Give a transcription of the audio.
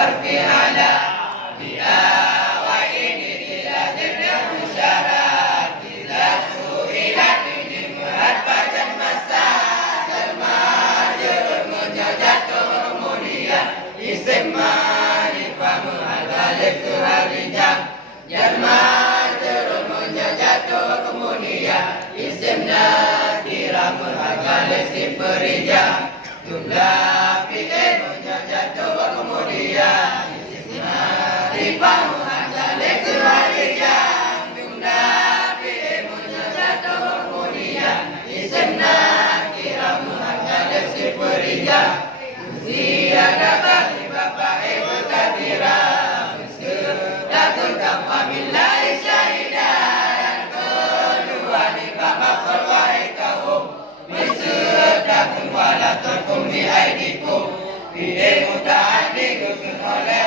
barfi ala bi'a wa ini tidak tidak musyarat tidak suilat ini muhat badan masa jalma jerut menjajatuh kemudian isim ma'rifah muhadalif suharijam jalma jerut menjajatuh kemudian isim nakira muhadalif sifarijam jumlah fi'il menjajatuh kemudian isim ma'rifah muhadalif suharijam jumlah fi'il menjajatuh kemudian isim nakira muhadalif sifarijam ziyadatan li bapak ibu kabira sudatun kafamillahi syahidan kedua li bapak perwai kaum sudatun wala turkum bi aidikum fi'il muta'addi gusun oleh